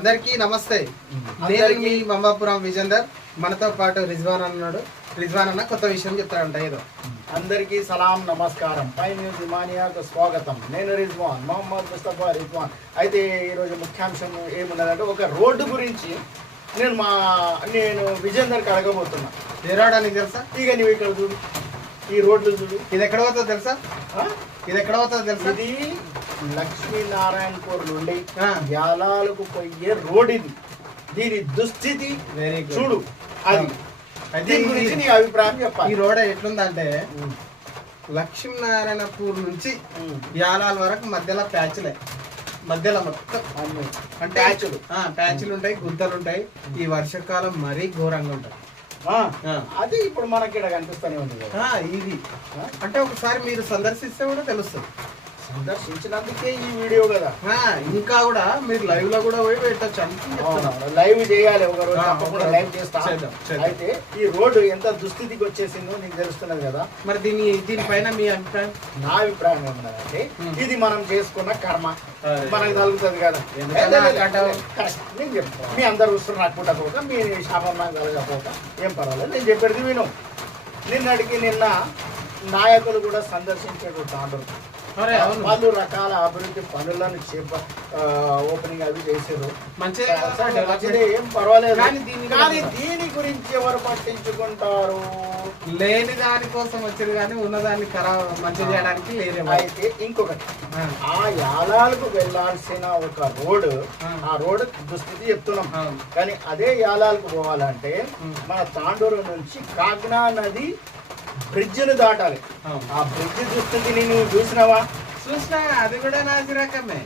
అందరికీ నమస్తే. నేను అందరికీ- మీ మంబాపురం విజేందర్. మనతో పాటు రిజ్వాన్ అన్నాడు. రిజ్వాన్ అన్న కొత్త విషయం చెప్తాడంట ఏదో. అందరికీ సలాం నమస్కారం. పై న్యూస్ ఇమానియాకు స్వాగతం. నేను రిజ్వాన్ మొహమ్మద్ ముస్తఫా రిజ్వాన్. అయితే ఈరోజు ముఖ్యాంశం ఏమున్నదంటే ఒక రోడ్డు గురించి నేను మా నేను విజేందర్కి అడగబోతున్నా. ఏ రోడ్ అని తెలుసా? ఇక నువ్వు ఇక్కడ చూడు. ఈ రోడ్లు చూడు. ఇది ఎక్కడ పోతుందో తెలుసా? ఇది ఎక్కడ పోతుందో తెలుసా? ఇది లక్ష్మీనారాయణపూర్ నుండి. యాలాలకు పోయే రోడ్ ఇది దీని దుస్థితి వెరీ గుడ్ చూడు అది. దీని గురించి నీ అభిప్రాయం ఈ చెప్పాలి రోడ్ ఎట్లుందంటే లక్ష్మీనారాయణపూర్ నుంచి. యాలాల వరకు మధ్యలో ప్యాచ్లే. మధ్యలో మొత్తం. అంటే ప్యాచులు. ప్యాచ్లు ఉంటాయి గుంతలు ఉంటాయి ఈ వర్షాకాలం మరీ ఘోరంగా. ఆ. అది ఇప్పుడు మనకి ఇక్కడ కనిపిస్తూనే ఉంది ఇది. అంటే ఒకసారి మీరు సందర్శిస్తే కూడా తెలుస్తుంది. సందర్శించినందుకే ఈ వీడియో కదా. ఇంకా కూడా మీరు లైవ్లో కూడా పోయి పెట్టచ్చు. లైవ్ చేయాలి ఒక రోజు తప్పకుండా లైవ్ చేస్తా. అయితే ఈ రోడ్డు ఎంత దుస్థితికి వచ్చేసిందో నీకు తెలుస్తున్నది కదా. మరి దీని దీనిపైన మీ అభిప్రాయం? నా అభిప్రాయం ఉమ్. ఇది మనం చేసుకున్న కర్మ. మనకు తగులుతుంది కదా. నేను చెప్తాను మీ అందరు వస్తున్నారు నాకు పుట్టకపోక మీ శాపం నాకు కలగకపోక ఏం పర్వాలేదు. నేను చెప్పేది విను. నిన్నటికి నిన్న నాయకులు కూడా సందర్శించాడు తాండూరు వాళ్ళు రకాల అభివృద్ధి పనులను చేప ఓపెనింగ్ అవి మంచిదే డెవలప్మెంట్. ఏం పర్వాలేదు. కానీ దీని గురించి ఎవరు పట్టించుకుంటారు? లేని దానికోసం వచ్చేది కానీ ఉన్నదాన్ని ఖరాబ్ మంచి చేయడానికి లేదేమో. అయితే ఇంకొకటి. ఆ, యాలాలకు వెళ్ళాల్సిన ఒక రోడ్డు ఆ. రోడ్డు దుస్థితి చెప్తున్నాం. కానీ అదే యాలాలకు పోవాలంటే. మన తాండూరు నుంచి కాగ్నా నది బ్రిడ్జిని దాటాలి. ఆ బ్రిడ్జ్ దుస్థితిని నువ్వు చూసినావా చూసినా అది కూడా నాసి రకమే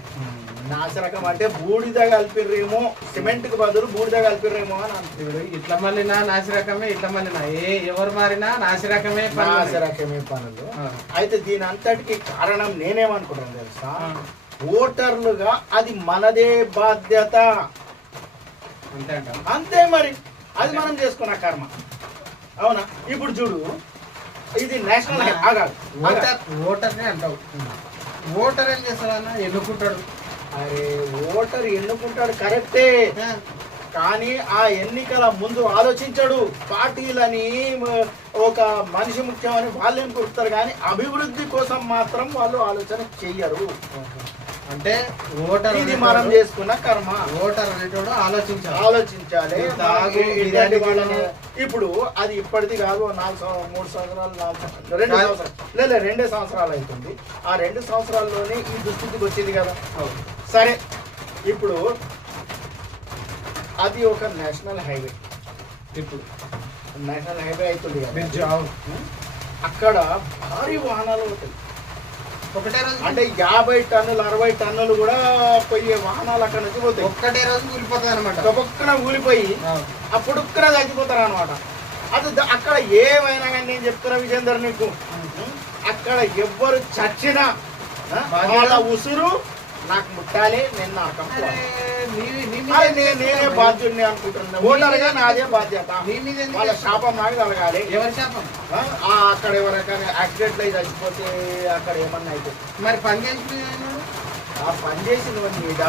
నాశరకం అంటే బూడిద కలిపిర్రేమో సిమెంట్కి బదులు బూడిద కలిపిర్రేమో అని అంటున్నాడు. ఇట్లా మళ్ళీనా నాసి రకమే ఇట్లా మళ్ళీనా ఏ ఎవరు మారినా నాసి రకమే పని ఉన్నాయి. నాశరకమే పనులు. అయితే దీని అంతటికి కారణం నేనేమనుకున్నాను తెలుసా. ఓటర్లుగా అది మనదే బాధ్యత అంతే? అంతే మరి అది మనం చేసుకున్న కర్మ అవునా ఇప్పుడు చూడు ఇది నేషనల్ ఓటర్నే అంటావు. ఓటర్ ఏం చేస్తాడన్న? ఎన్నుకుంటాడు. అరే ఓటర్ ఎన్నుకుంటాడు కరెక్టే కానీ ఆ ఎన్నికల ముందు ఆలోచించడు. పార్టీలని ఒక మనిషి ముఖ్యమని వాళ్ళు ఏం కొడుతారు కానీ అభివృద్ధి కోసం మాత్రం వాళ్ళు ఆలోచన చెయ్యరు. అంటే ఓటర్ ఇది మనం చేసుకున్న కర్మ. ఓటర్ అనేటోడు ఆలోచించాలి. ఆలోచించాలి. ఇలాంటి వాళ్ళని. ఇప్పుడు అది ఇప్పటిది కాదు నాలుగు మూడు సంవత్సరాలు నాలుగు సంవత్సరాలు రెండు. సంవత్సరాలు. లేదు రెండే సంవత్సరాలు అవుతుంది. ఆ రెండు సంవత్సరాల్లోనే ఈ దుస్థితికి వచ్చింది కదా. సరే ఇప్పుడు అది ఒక నేషనల్ హైవే. ఇప్పుడు? నేషనల్ హైవే అవుతుంది. అక్కడ భారీ వాహనాలు ఉంటాయి. ఒకటే రోజు అంటే యాభై టన్నులు అరవై టన్నులు కూడా పోయే వాహనాలు అక్కడ నుంచి పోతాయి. ఒక్కటే రోజు కూలిపోతుంది అనమాట ఒక్కొక్కన ఊలిపోయి అప్పుడు ఒక్కన చచ్చిపోతారు అనమాట అది అక్కడ ఏమైనా కానీ నేను చెప్తున్నా విజేందర్ నీకు. అక్కడ ఎవ్వరు చచ్చినా? వాళ్ళ ఉసురు నాకు ముట్టాలి నేను నరకం మీద అది నే- నేనే బాధ్యుడిని అనుకుంటున్నా ఓటర్గా నాదే బాధ్యత వాళ్ళ? శాపం నాకు కలగాలి ఎవరి శాపం అక్కడ ఎవరికైనా యాక్సిడెంట్ అయి చచ్చిపోతే అక్కడ ఏమన్నా అయితే మరి పని చేసి ఆ పని చేసిన మీద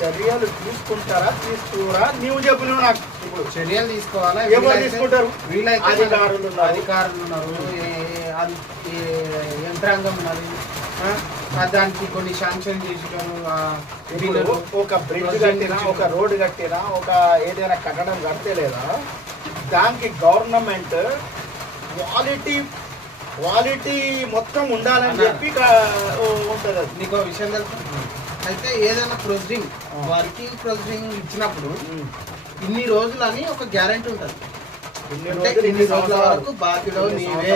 చర్యలు తీసుకుంటారా తీసుకోరా నీవు చెప్పు నువ్వు నాకు ఇప్పుడు చర్యలు తీసుకోవాలా ఎవరు తీసుకుంటారు? అధికారులు ఉన్నారు. అధికారులు ఉన్నారు యంత్రాంగం ఉన్నది దానికి కొన్ని శాంక్షన్ వీళ్ళు ఒక బ్రిడ్జ్ కట్టినా ఒక రోడ్డు కట్టినా ఒక ఏదైనా కట్టడం కడితే లేదా దానికి గవర్నమెంట్ క్వాలిటీ క్వాలిటీ మొత్తం ఉండాలని. చెప్పి ఉంటుంది అది నీకు విషయం తెలుసు అయితే ఏదైనా ప్రొసీడింగ్. వర్కింగ్ ప్రొసీడింగ్ ఇచ్చినప్పుడు. ఇన్ని రోజులు అని ఒక గ్యారెంటీ ఉంటుంది ఇన్ని రోజులు వరకు బాధ్యుడు నీవే.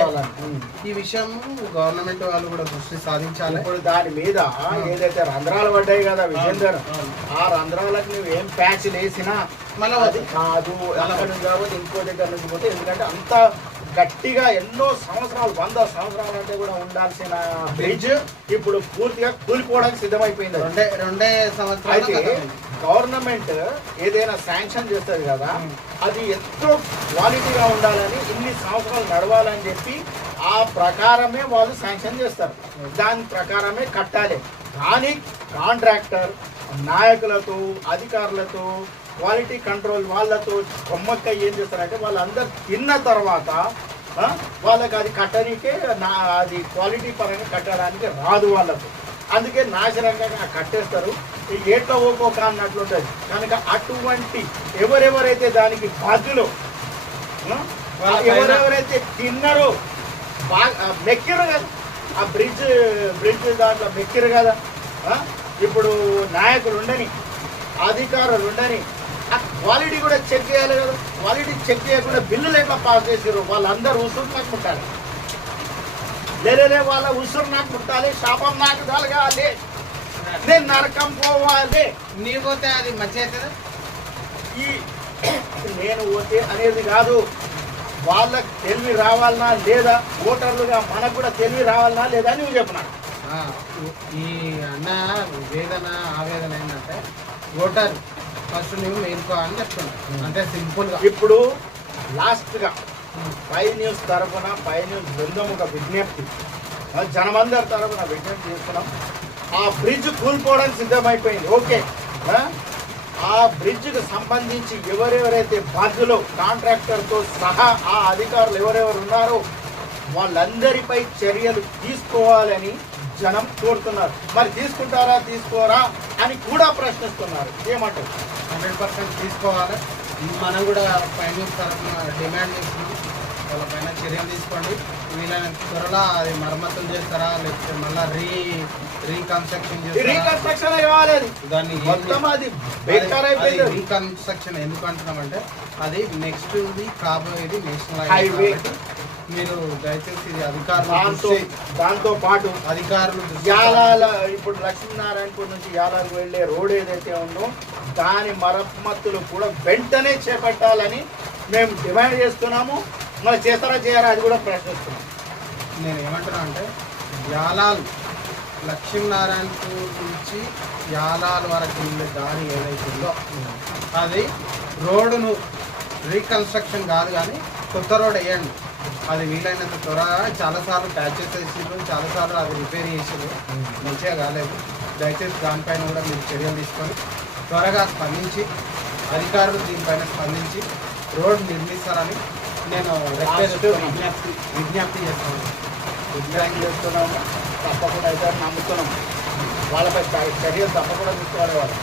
ఈ విషయం గవర్నమెంట్ వాళ్ళు కూడా దృష్టి సాధించాలి. ఇప్పుడు దాని మీద ఏదైతే రంధ్రాలు పడ్డాయి కదా విజేందర్. ఆ రంధ్రాలకు నువ్వు ఏం ప్యాచ్ వేసినా మళ్ళా అది కాదు. నుంచి కాకపోతే ఇంకో దగ్గర నుంచి పోతే ఎందుకంటే అంత గట్టిగా ఎన్నో సంవత్సరాలు వంద సంవత్సరాలు అంటే కూడా ఉండాల్సిన బ్రిడ్జ్ ఇప్పుడు పూర్తిగా కూలిపోవడానికి సిద్ధమైపోయింది. రెండే రెండే సంవత్సరాలు అయితే. గవర్నమెంట్ ఏదైనా శాంక్షన్ చేస్తుంది కదా. అది ఎంతో క్వాలిటీగా ఉండాలని ఇన్ని సంవత్సరాలు నడవాలని చెప్పి ఆ ప్రకారమే వాళ్ళు శాంక్షన్ చేస్తారు దాని ప్రకారమే కట్టాలి కానీ కాంట్రాక్టర్ నాయకులతో అధికారులతో క్వాలిటీ కంట్రోల్ వాళ్ళతో కొమ్మక్క ఏం చేస్తారంటే వాళ్ళందరూ తిన్న తర్వాత వాళ్ళకి అది కట్టడానికే నా అది క్వాలిటీ పరంగా కట్టడానికి రాదు వాళ్ళకు. అందుకే నాశనంగా కట్టేస్తారు. ఏట్లో ఓకోక అన్నట్లు ఉంటుంది కనుక అటువంటి ఎవరెవరైతే దానికి బాధ్యులు ఎవరెవరైతే తిన్నారో బాగా మెక్కిరు కదా. ఆ బ్రిడ్జ్ బ్రిడ్జ్ దాంట్లో మెక్కిరు కదా? ఇప్పుడు నాయకులు ఉండని అధికారులు ఉండని ఆ క్వాలిటీ కూడా చెక్ చేయాలి కదా. క్వాలిటీ చెక్ చేయకుండా బిల్లులు ఎట్లా పాస్ చేసారు వాళ్ళందరూ ఉసురు నాకు ముట్టాలి లేలే వాళ్ళ ఉసురు నాకు ముట్టాలి శాపం నాకు తలగాలి నేను నరకం పోవాలి. నీ పోతే అది మంచి అవుతుందా? ఈ నేను పోతే అనేది కాదు. వాళ్ళకి తెలివి రావాలనా లేదా? ఓటర్లుగా మనకు కూడా తెలివి రావాలనా లేదా అని నువ్వు చెప్పినా ఆ, ఈ అన్న వేదన ఆవేదన ఏంటంటే ఓటర్ ఫస్ట్ నువ్వు మేల్కో అని చెప్తున్నా. అంటే సింపుల్గా. ఇప్పుడు లాస్ట్గా పై న్యూస్ తరఫున పై న్యూస్ బృందం ఒక విజ్ఞప్తి. జనమందరి తరఫున విజ్ఞప్తి చేస్తున్నాం. ఆ బ్రిడ్జ్ కూలిపోవడానికి సిద్ధమైపోయింది. ఓకే. ఆ? ఆ బ్రిడ్జ్కి సంబంధించి ఎవరెవరైతే బాధ్యులు కాంట్రాక్టర్తో సహా ఆ అధికారులు ఎవరెవరు ఉన్నారో వాళ్ళందరిపై చర్యలు తీసుకోవాలని జనం కోరుతున్నారు. మరి తీసుకుంటారా తీసుకోరా అని కూడా ప్రశ్నిస్తున్నారు. ఏమంటారు? హండ్రెడ్ పర్సెంట్ తీసుకోవాలి. మనం కూడా ఫైనాన్స్ తరఫున డిమాండ్ చేస్తున్నాం. వాళ్ళ పైన చర్యలు తీసుకోండి. వీళ్ళని త్వరలో అది మరమ్మతులు చేస్తారా? లేకపోతే మళ్ళీ రీ రీకన్స్ట్రక్షన్ రీకన్స్ట్రక్షన్ దాన్ని మొత్తం అది. రీకన్స్ట్రక్షన్ ఎందుకు అంటున్నామంటే అది నెక్స్ట్ ఇది కాబోయేది నేషనల్. హైవే మీరు దయచేసి ఇది అధికారులు దాంతో పాటు అధికారులు యాలాల ఇప్పుడు లక్ష్మీనారాయణపూర్ నుంచి యాలాలకు వెళ్ళే రోడ్ ఏదైతే ఉందో దాని మరమ్మతులు కూడా వెంటనే చేపట్టాలని మేము డిమాండ్ చేస్తున్నాము. మరి చేస్తారా చేయరా అది కూడా ప్రశ్నిస్తున్నాం. నేను ఏమంటున్నా అంటే యాలాల్ లక్ష్మీనారాయణపూర్ నుంచి యాలాల్ వరకు వెళ్ళే దారి ఏదైతుందో అది రోడ్డును రీకన్స్ట్రక్షన్ కాదు కానీ కొత్త రోడ్ వేయండి. అది వీలైనంత త్వరగా చాలాసార్లు ప్యాచెస్ వేసిండ్రు చాలాసార్లు అది రిపేర్ చేసిండ్రు మంచిగా కాలేదు. దయచేసి దానిపైన కూడా మీరు చర్యలు తీసుకొని త్వరగా స్పందించి అధికారులు దీనిపైన స్పందించి రోడ్ నిర్మిస్తారని నేను రిక్వెస్ట్ విజ్ఞప్తి విజ్ఞప్తి. చేస్తున్నాను డిమాండ్ చేస్తున్నాము. తప్పకుండా అయితే నమ్ముతున్నాం వాళ్ళపై చర్యలు తప్పకుండా తీసుకోవాలి వాళ్ళు.